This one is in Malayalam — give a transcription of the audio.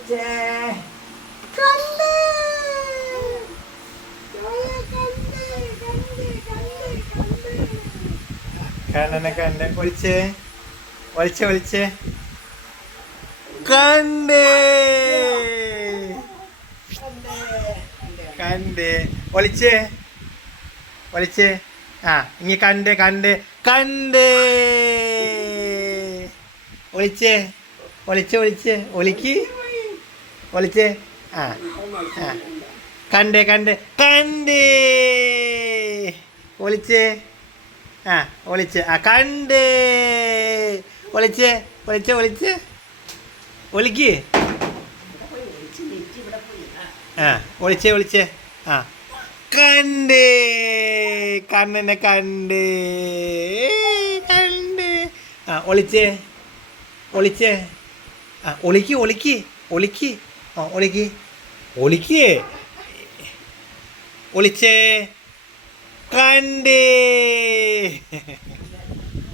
ഒളിച്ചേ കണ്ട് കണ്ണനെ കണ്ട് ഒളിച്ചേ ഒളിച്ചേ ഒളിച്ചേ കണ്ട് കണ്ട് ഒളിച്ചേ ഒളിച്ചേ ആ ഇനി കണ്ട് കണ്ട് കണ്ട് ഒളിച്ചേ ഒളിച്ചേ ഒളിച്ചേ ഒളിക്ക് ഒളിച്ചേ ആ ആ കണ്ട് കണ്ട് കണ്ട് ഒളിച്ചേ ആ ഒളിച്ച് ആ കണ്ട് ഒളിച്ചേ ഒളിച്ചേ ഒളിച്ച് ഒളിക്ക് ആ ഒളിച്ചേ ഒളിച്ചേ ആ കണ്ട് കണ്ണനെ കണ്ട് കണ്ട് ആ ഒളിച്ചേ ഒളിച്ചേ ആ ഒളിക്ക് ഒളിക്ക് ഒളിക്ക് ആ ഒളിക്ക് ഒളിക്ക് ഒളിച്ചേ കണ്ട്